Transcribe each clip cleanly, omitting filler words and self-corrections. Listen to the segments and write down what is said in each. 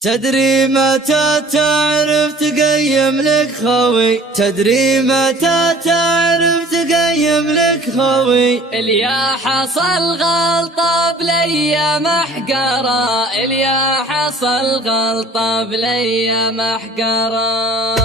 تدري متى تعرف تقيم لك خوي، تدري متى تعرف تقيم لك خوي. اليا حصل غلطة بلي محقرة، اليا حصل غلطة بلي محقرة.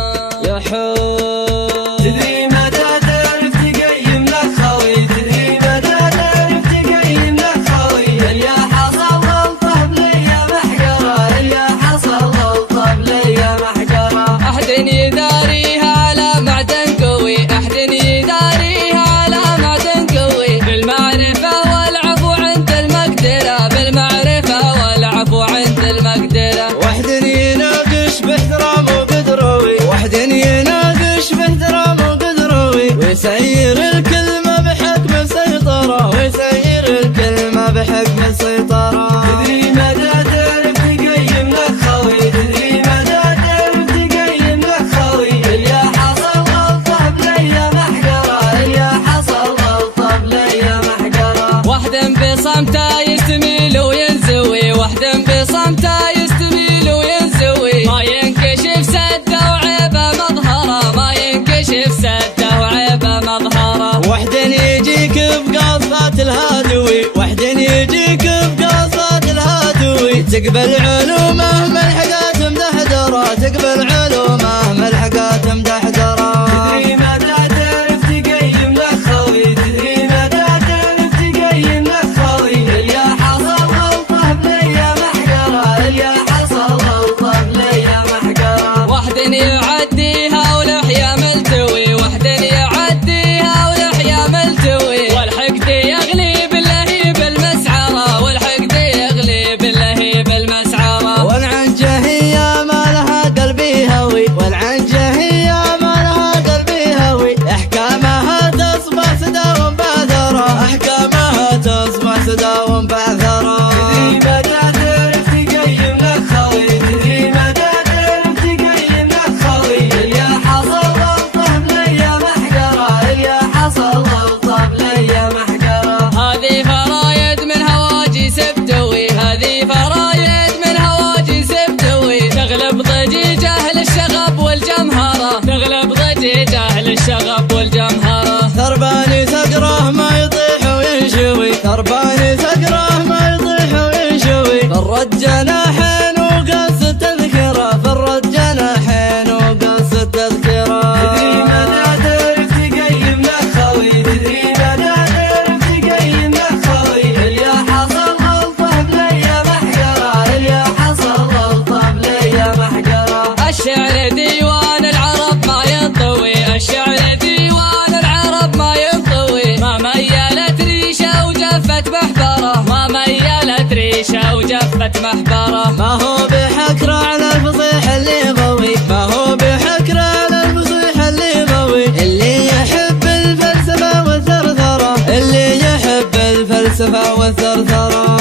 يا حب تدري متى تعرف تقيم لك خوي، تدري متى تعرف تقيم لك خوي. اليا حصل غلطة بلي محقرة، اليا حصل غلطة بلي محقرة. أحد يداريها على معدن قوي، أحد يداريها على معدن قوي. بالمعرفة والعفو عند المقدرة، بالمعرفة والعفو عند المقدرة. واحد يناقش باحترام وقدروي، واحد يناقش باحترام وقدروي، ويسير الكلمة بحكم السيطرة، ويسير الكلمة بحكم السيطرة. تدري متى تعرف تقيم لك خوي، تدري متى تعرف تقيم لك خوي. اليا حصل غلطة بلي محقرة، اليا حصل غلطة بلي محقرة. واحد بصمته يستميل وينزوي، واحد بصمته يستميل وينزوي. ما ينكشف سده وعيبه مظهره، ما ينكشف سده وعيبه مظهره. واحد يجيك بقصات الهادوي، واحد يجيك بقصات الهادوي. تقبل علومه ملحقات مدحدرة، تقبل علومه ملحقات مدحدرة. تدري متى تعرف تقيم لك خوي، تدري متى تعرف تقيم لك خوي. اليا حصل غلطة بلي محقرة، اليا حصل غلطة بلي محقرة. واحد يعديها ولحية ملتوي، واحد يعديها ولحية ملتوي. والحقد يغلب اللهيب المسعرة، والحقد يغلب اللهيب المسعرة. والعنجة هي ما لها قلبي هوي، والعنجة هي ما لها قلبي هوي. احكامها تصبح سدا ومبعثرة، احكامها تصبح سدا ومبعثرة. تدري متى تعرف تقيم لك خوي، تدري متى تعرف تقيم لك خوي. اليا حصل غلطة بلي محقرة، اليا حصل غلطة بلي محقرة. هذه فرايد من هواجس بتوي، هذه فرايد من هواجس بتوي. تغلب ضجيجه للشغب والجمهرة، تغلب ضجيجه للشغب والجمهرة. ثرباني ثقره ما يطيح وينشوي، ثرباني ثقره ما يطيح وينشوي. فرد جناحين وقص التذكرة، فرد جناحين وقص التذكرة. تدري متى تعرف تقيم لك خوي، تدري متى تعرف تقيم لك خوي. اليا حصل غلطة بلي محقرة، اليا حصل غلطة بلي محقرة. الشعر ديوان العرب ما ينطوي، الشعر ديوان العرب ما ينطوي. ما ميلت ريشة وجفت محبرة، ما ميلت ريشة وجفت محبرة. ما هو بحكرة على الفصيح اللي غوي، ما هو بحكرة على الفصيح اللي غوي. اللي يحب الفلسفة والثرثرة، اللي يحب الفلسفة والثرثرة.